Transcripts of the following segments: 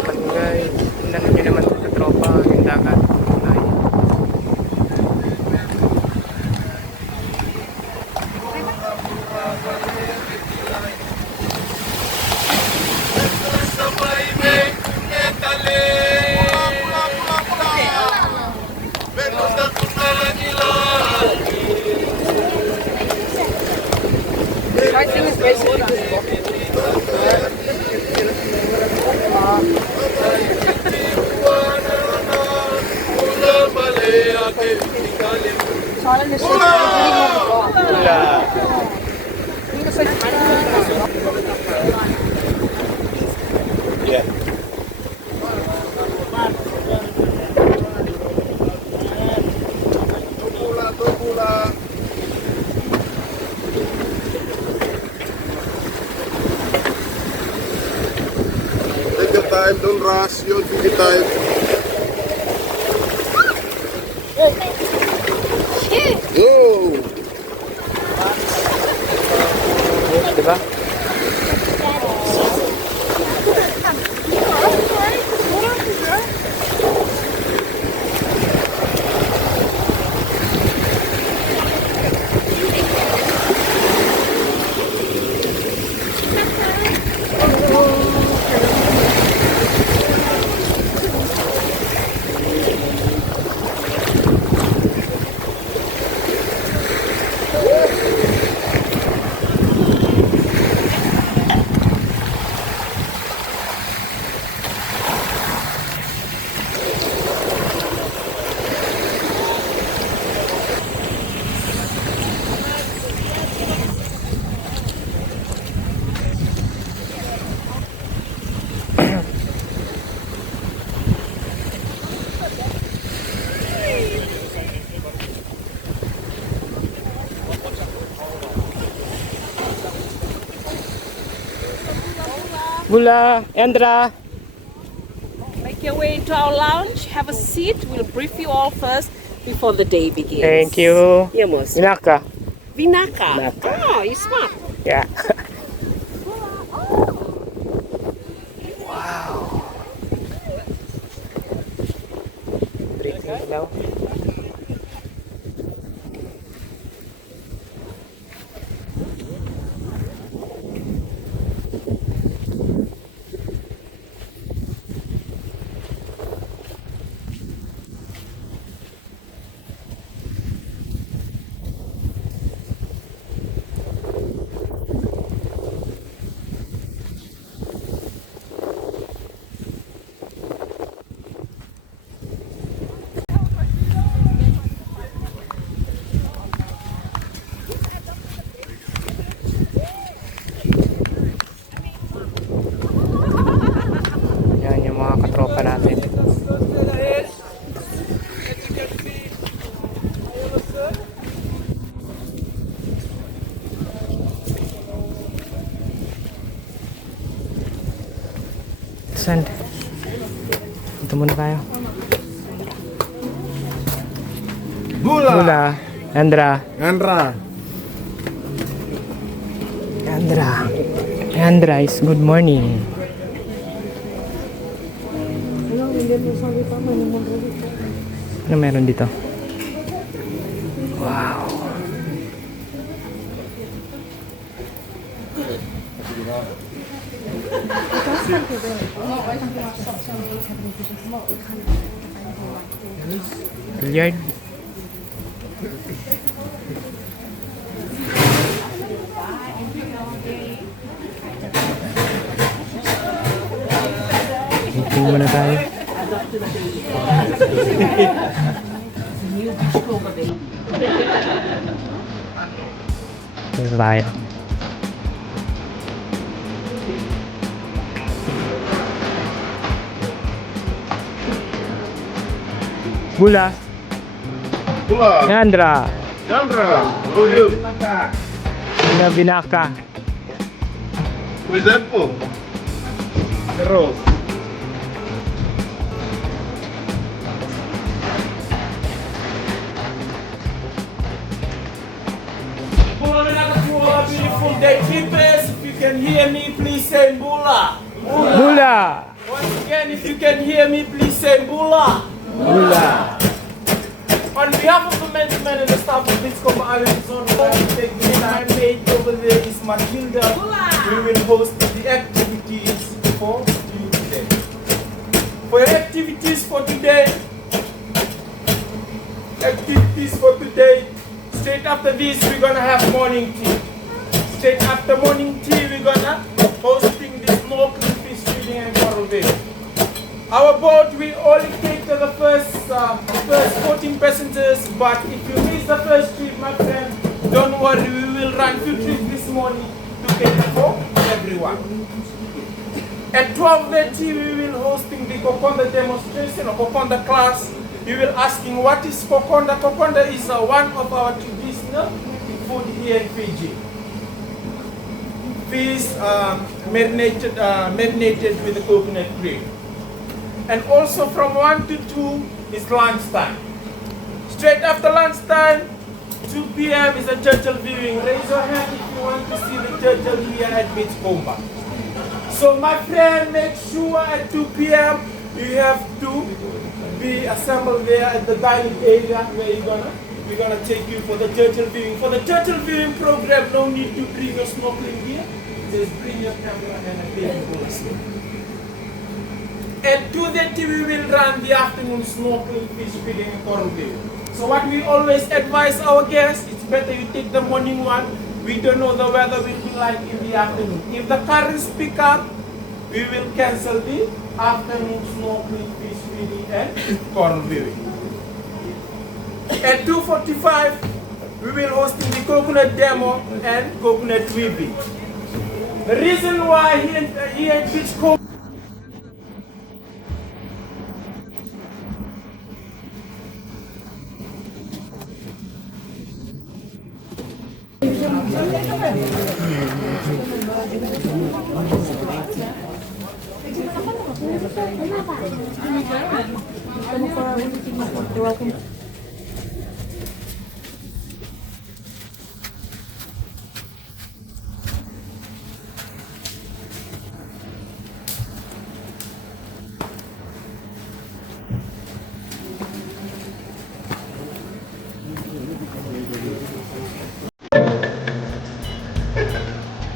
naman guys, tingnan nyo naman sa tropa yung dagat. Ay. Starting is basically this book. Yeah. Take your time, don't rush, you'll take your time. Go! Diba? Bula, Andra. Make your way into our lounge, have a seat. We'll brief you all first before the day begins. Thank you. Yeah, most. Vinaka. Vinaka. Vinaka. Oh, you're smart. Yeah. Wow. Breaking ilaw. Yan yung mga katropa natin. Sand. Ito muna tayo. Bula. Andra. Andra is good morning. Ano meron dito? Wow. Billiard. Meeting muna tayo. Ito tayo. Bula. Andra. Who are you? Vinaka. Who is that for? Aeros. Beautiful day, keep it. can hear me, please say Bula. Bula. Once again, if you can hear me, please say Bula. Bula. On behalf of the management and the staff of Beachcomber Island Resort, my mate over there is Matilda. We will host the activities for you today. For your activities for today, straight after this, we're gonna have morning tea. Straight after morning tea, we're gonna hosting the snorkeling, fish feeding, and coral viewing. Our boat will only take to the first 14 passengers, but if you miss the first trip, my friend, don't worry, we will run 2 trips this morning to cater for everyone. At 12:30, we will hosting the Kokonda demonstration or Kokonda class. You will asking what is Kokonda. Kokonda is one of our traditional food here in Fiji. Fish marinated with the coconut cream. And also from 1 to 2 is lunchtime. Straight after lunchtime, 2 p.m. is a turtle viewing. Raise your hand if you want to see the turtle here at Beachcomber. So my friend, make sure at 2 p.m. you have to be assembled there at the dining area where we're gonna take you for the turtle viewing. For the turtle viewing program, no need to bring your snorkeling gear. Just bring your camera and a baby bowl. At 2:30 we will run the afternoon snorkeling, fish feeding, and coral viewing. So what we always advise our guests, it's better you take the morning one. We don't know the weather will be like in the afternoon. If the currents pick up, we will cancel the afternoon snorkeling, fish feeding, and coral viewing. At 2:45, we will hosting the coconut demo and coconut weaving. The reason why here at Beachcomber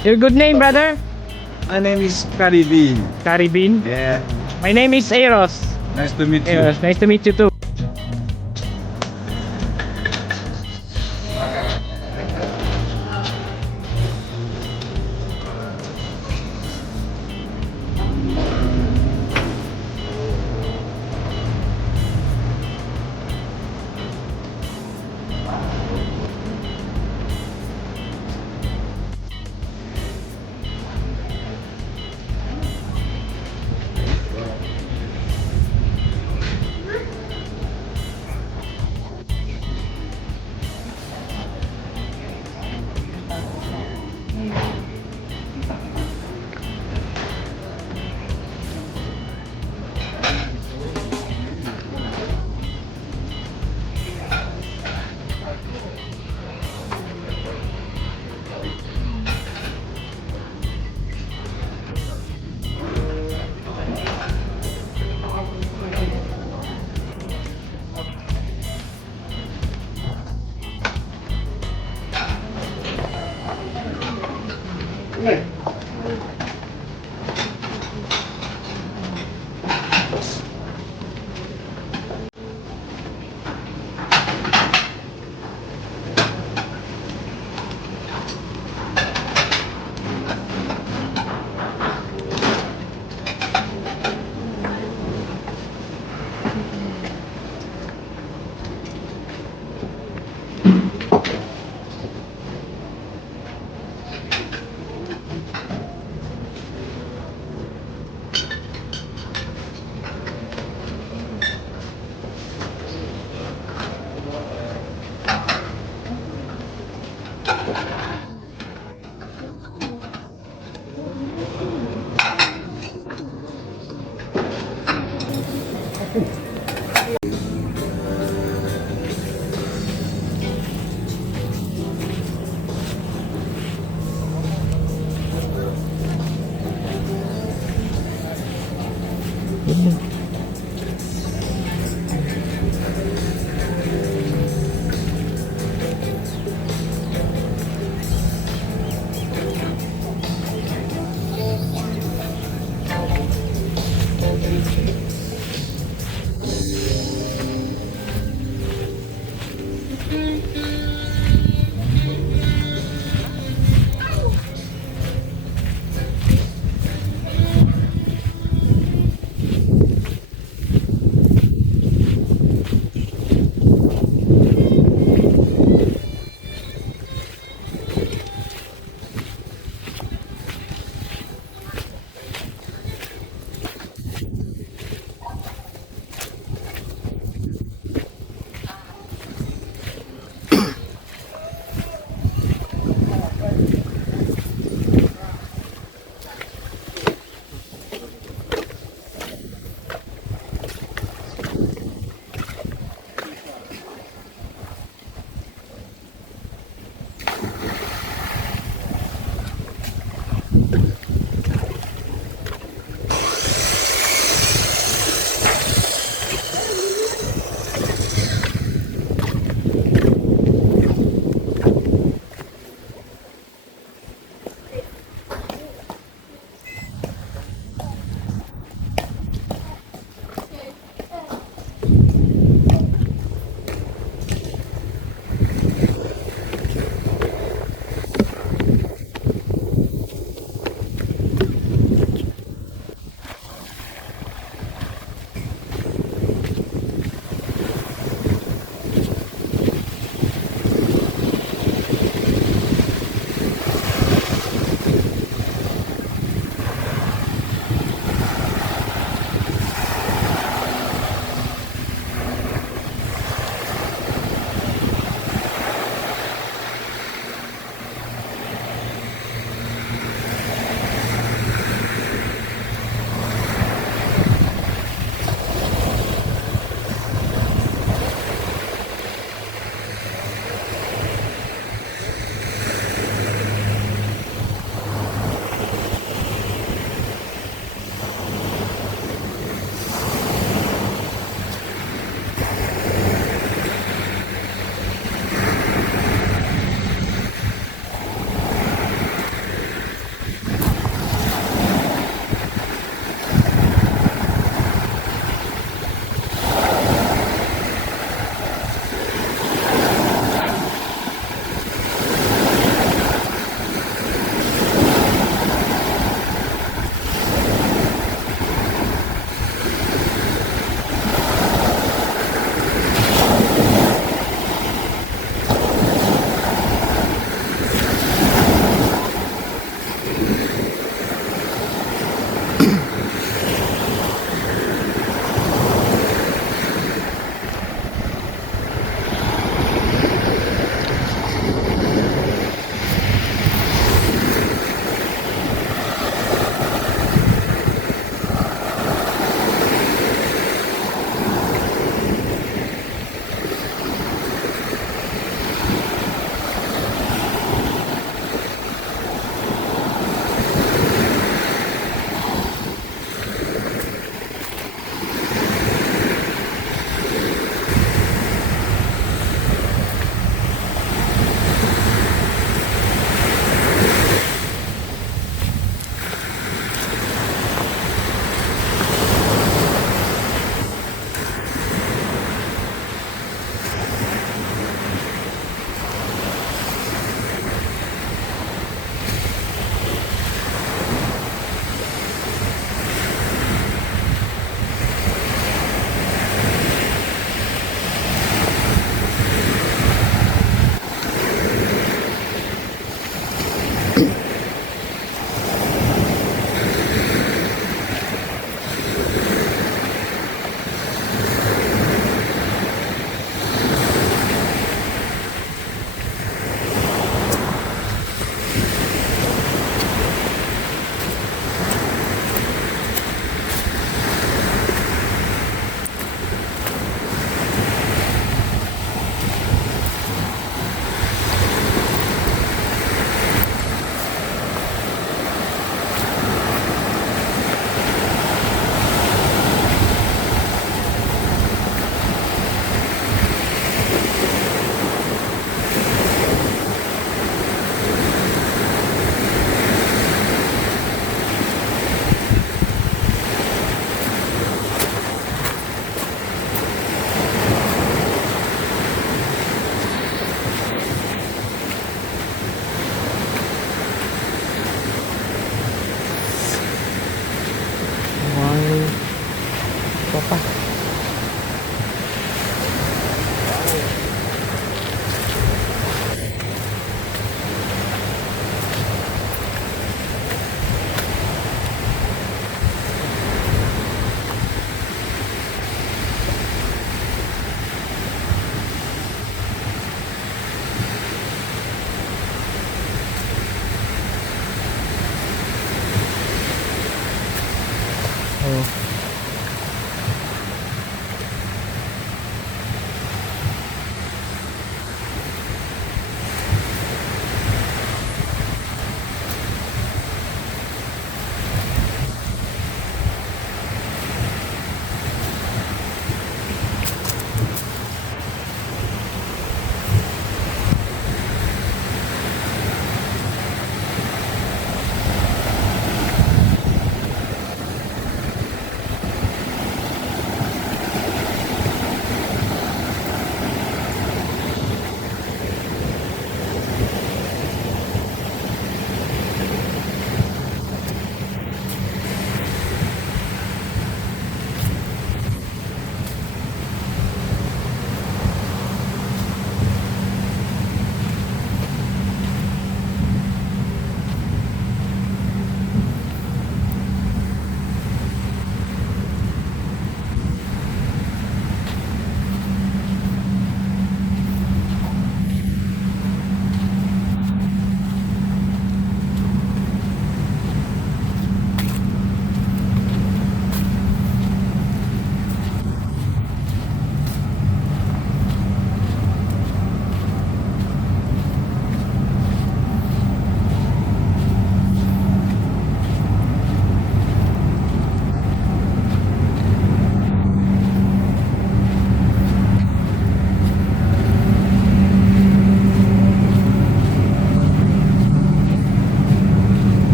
Your good name, brother? My name is Caribbean. Caribbean. Yeah. My name is Aeros. Nice to meet you. Aeros, nice to meet you too.